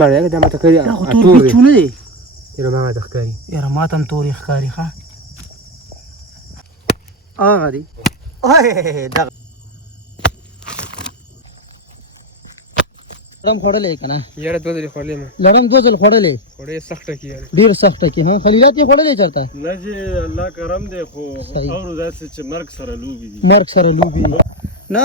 مړ دا ماته کړی دا تور بچونه دي یره ما ته ښکاري یاره ما ته هم تورې ښکاري ښه هغه دي دغه لړم خوړلی که نه یاره 2 ځلې خوړلی ما لړم 2 ځل خوړلی خوړی سخت ټکي یاره ډېر سخت ټکي ها خلیلات یې خوړلی چېرته نه چې الله کرم دی خو اورو داسې چې مرګ سره لوبې دي مرګ سره لوبې دي نه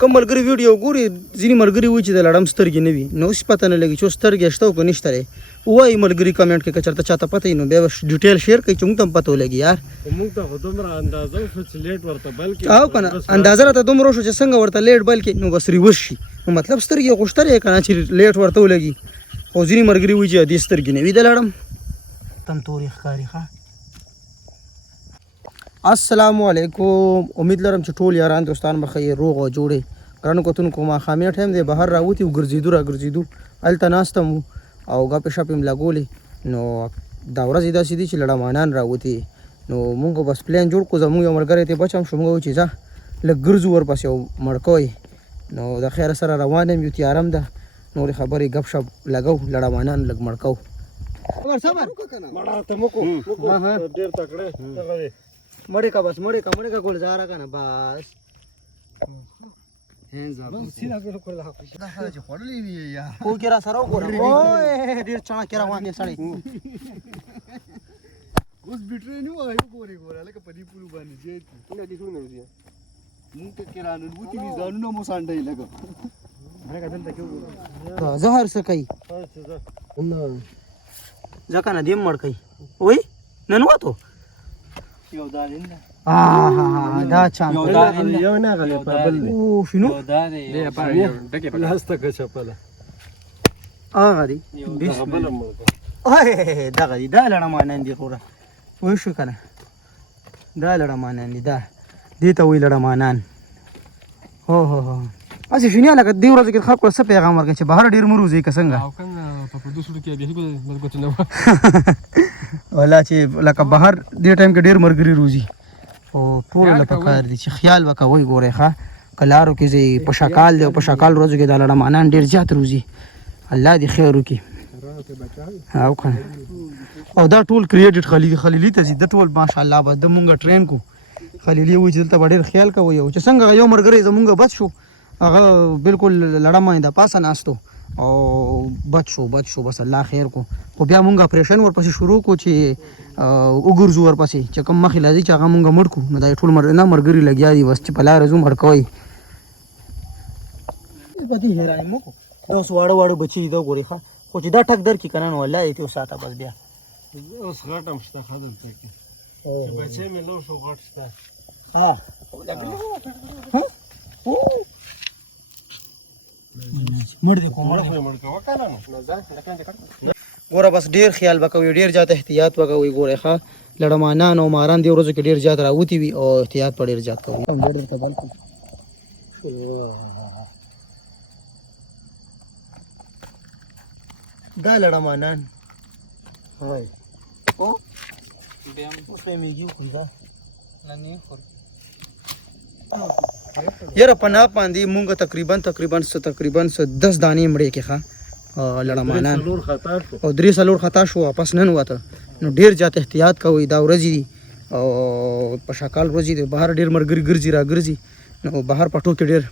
کوم ملګري ویډیو ګوري ځینې ملګري وایي چې د لړم سترګې نه وي نو اوس پته نه لګي چې سترګې شته او که نشته دی وایي ملګري کمنټ کې که چېرته چاته پته وي نو بیا ډیټیل شیر کوي چې موږ ته هم پته ولګي یار موږ ته خو دومره اندازه وشوه چې لیټ ورته بلکې او که نه اندازه راته دومره وشوه چې څنګه ورته لیټ بلکې نو بس ریوس شي نو مطلب سترګې غوښتل یې که نه چې لیټ ورته ولګي خو ځینې ملګري وایي چې دې سترګې نه وي د لړم تم تورې ښکاري ښه السلام علیکم امید لرم چې ټول یاران دوستان به ښه روغ او جوړې ګرانو کتونکو ماښامي ټایم دی بهر راوتي و ګرځېدو را ګرځېدو هلته ناست م او ګپې شپې م لګولې نو دا ورځې داسې دي چې لړمانان راوتي نو مونږ بس پلان جوړ کړو زموږ یو ملګری ته بچ هم شو مونږ وایو چې ځه لږ ګرځو ورپسې او مړ کوئ نو د خیره سره روان یم یو تیاره م ده نورې خبرې ګپ شپ لګو لړمانان لږ مړ کوو مړه ته مکو ډېر تکړه دغه دی مړې کا بس مړې کا ګلزاره که نه بس خو کې را سره وګوره ډېر چاڼکې روان دی سړی اوس بیټرۍ نه وایو ګوره لکه په دې پولو باندې زیات دي مونږ ته کې راننوتي دي ځانونه مو سانډی لګه زهر څه کوي ځکه نه دې مړ کوي وای نن وتو یو دالین ده دا چان یو نه غلی په بل دی او شنو دې په یو ډکه په لاسته که چپله هغه دی دغه بله مړ دغه دی دا لړمانان دي خوره وای شو که نه دا لړمانان دي دا دې ته وایي لړمانان هو هسې شنیا لکه دې ورځو کې خلکو څه پیغام ورکوي چې بهر ډېر مه روزئ که څنګه او کنه په پردوسو کې به هیڅ ګوت نه ولا چې لکه بهر دې ټایم کې ډېر ملګري روزي او ټول له پکار دي چې خیال وکوئ ګورئ ښه که لارو کې ځئ په شکال دی او په شکال ورځو کې دا لړمانان ډېر زیات روزي الله دې خیر وکړي او که او دا ټول کریډټ خلیلي ته ځي د ټول ماشاءالله به د مونږ ټرین کو خلیلي وایي چې دلته به ډېر خیال کوئ او چې څنګه یو ملګری زمونږ بچ شو هغه بالکل لړم باندې د پاسه ناستو او بچ شو بس الله خیر کو خو بیا مونږ اپریشن ورپسې شروع کو چې وګرځو ورپسې چې کوم مخې له ځي چې هغه مونږ مړ کړو نو دا ټول نه ملګري لګیا دي بس چې په لاره ځو مړ کوئ په دې حیران مو کو دا اوس واړه بچي دي دا ګورې ښه خو چې دا ټک درکړي که نه نو الله دې ترې وساته بس بیا اوس غټ هم شته ښه دلته کې چې بچی مې لو شو غټ شته ګوره بس ډېر خیال وکوئ ډېر زیات احتیاط وکوئ ګورئ ښه لړمانان او ماران دې ورځو کې ډېر زیات راوتي وي او احتیاط په ډېر زیات کوئ دا لړمانان یاره په ناپ باندې مونږ تقریبا 10 دانې مړې کې ښه لړمانان او 3 خطا شو واپس نن وته نو ډېر زیات احتیاط کوئ دا ورځې دي او په شکال ورځې دي بهر ډېر ملګري ګرځي را ګرځي نو بهر پټو کې ډېر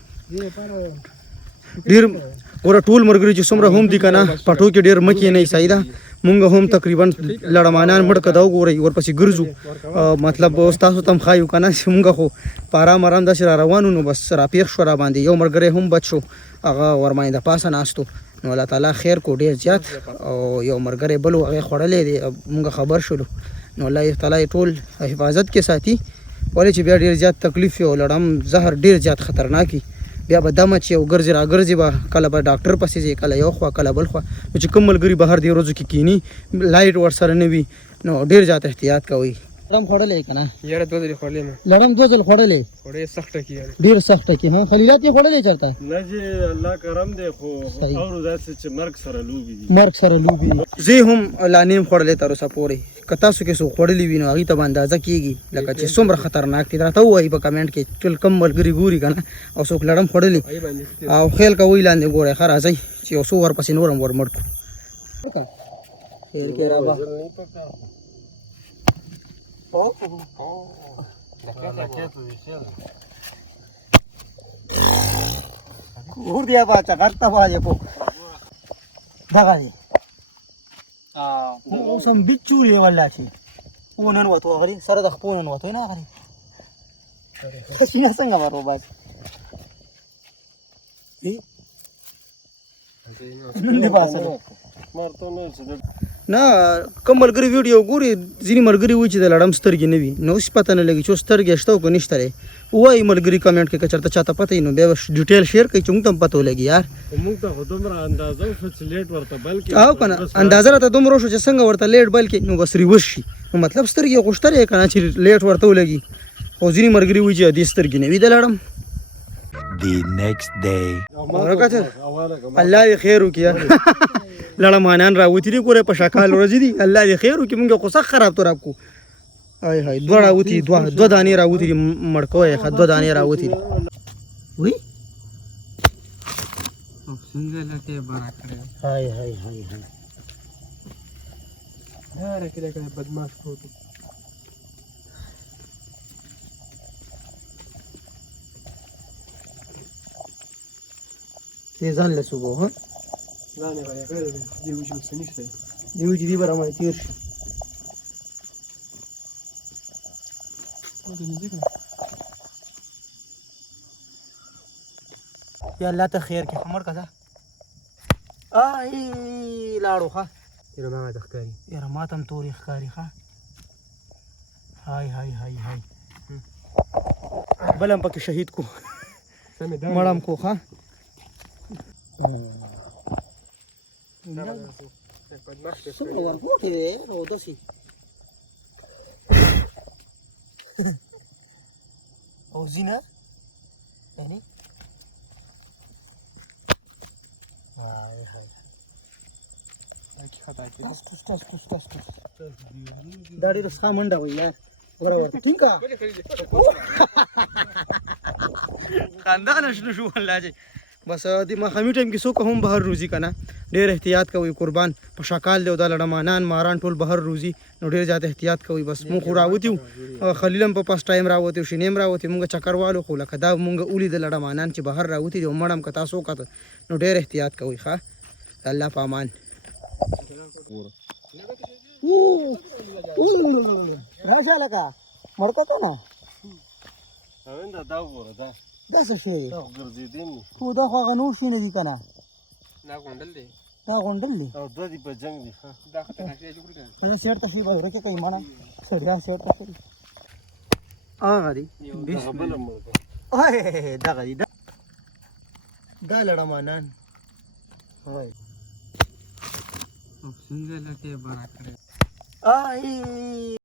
ګوره ټول ملګري چې څومره هم دي که نه پټو کې ډېر مه کښېنئ صحیح ده مونږ هم تقریبا لړمانان مړ که دا وګورئ ورپسې ګرځو مطلب ستاسو ته هم ښایو که نه چې مونږ خو په ارام داسې را روان وو نو بس راپېښ شو را باندې یو ملګری هم بچ شو هغه ورماندې د پاسه ناست نو الله تعالی خیر کو ډېر زیات او یو ملګری بل و هغې خوړلی دی مونږ خبر شولو نو الله تعالی ټول حفاظت کې ساتي ولې چې بیا ډېر زیات تکلیف وي او لړم زهر ډېر زیات خطرناک وي بیا به دمه چې او ګرځي را ګرځي به کله به ډاکټر پسې ځي کله یو خوا کله بل خوا نو چې کوم ملګري بهر دې ورځو کې کینی لایټ ورسره نه وي نو ډېر زیات احتیاط کوئ لړم خوړلی که نه یاره 2 ځلې خوړلی ما لړم 2 ځل خوړلی خوړی سخت ټکي یاره ډېر سخت ټکي ها خلیلات یې خوړلی چېرته نه چې الله کرم دی خو اورو داسې چې مرګ سره لوبې دي مرګ سره لوبې زه هم لا نیم خوړلی تر اوسه پورې که تاسو کې څوک خوړلي وي نو هغوی ته به اندازه کېږي لکه چې څومره خطرناک دي راته ووایي په کمنټ کې ټول کم ملګري ګوري که نه او څوک لړم خوړلي او خیال کوئ لاندې ګورئ ښه راځئ چې یو څو ورپسې نور هم ور مړ کړو हेर के राबा नहीं पकड़ा दिया बाचा करता बाजे पो बघा हे ओसम बिच्चू लेवलला छे पोनन होतो हरी सरदा पोनन होतोय ना हरी कशी ना सांगा बरो बाज नंदी बासा मारतो नहीं ना कमल गरी वीडियो गुरी जिनी मलगरी उची दे लडम स्तर की नवी नोस पता न लगी जो स्तर के स्टो को निश्तरे वही मलगरी कमेंट के कचरता चाहता पता ही नो बे डिटेल शेयर कई चुंगतम पतो लगी यार मग तो तुमरा अंदाजा सच लेट वरता बल्कि आओ कना अंदाजा रहता तुम रोशो संग वर्ता लेट बल्कि नो बस रिवर्सी मतलब स्तर की कुस्तर है कना ची लेट वर्ता लगी ओ जिनी मलगरी उची आदि स्तर की नवी दे लडम The next day. और का अल्लाह ये खैर किया लड़ा मानान रावती री कोरे पशा खाल रोजी दी अल्लाह ये खैर की मुंगे को खराब तो आपको हाय हाय दो रावती दो दाने रावती री मड़को है दो दाने रावती हुई सिंगल के बड़ा करे हाय हाय हाय हाय यार के बदमाश हो तू ते झालं सुबो हा जाने वाले कर देवीची सनिष्ठ देवीची दी बरा माहिती वर्ष या अल्लाह तो खैर के हमर कसा आई लाड़ो खा तेरा मामा तखकारी यार मातम तोरी खकारी खा हाय हाय हाय हाय बलम पके शहीद को मड़म को खा Zina, ini, dari itu saman dah ya, berawan, tingkah. खानदान शुरू वाला जे बस दिमाग हमी टाइम की सो कहूँ बहर रोजी का ना ढेर एहतियात का हुई कुर्बान पशाकाल दे उदा लड़ा मानान मारान टोल बहर रोजी नो ढेर ज़्यादा एहतियात का हुई बस मुँह खुरावती हूँ खलीलम पर पास टाइम रावती हूँ शिनेम रावती मुँगे चक्कर वालों खोला खदा मुँगे उली दे लड़ा मानान ची बहर रावती जो मड़म का तासो का तो नो ढेर एहतियात का हुई खा अल्लाह पामान राशा लगा मरका तो ना अवेंदा दाव बोरदा दस शे दाव गर्दी देनी तू दा खा नोशी नदी का ना ना गोंडल दे दा गोंडल ले और ददी पर जंग दी हां दाखत नाशे जुकुल अरे सेट तशी बाहेर के काही म्हणा सड्या सेट तशी आ गाडी बल मरदा ओए दा गाडी दा लडा मानन होय सिंगल के बड़ा करे आई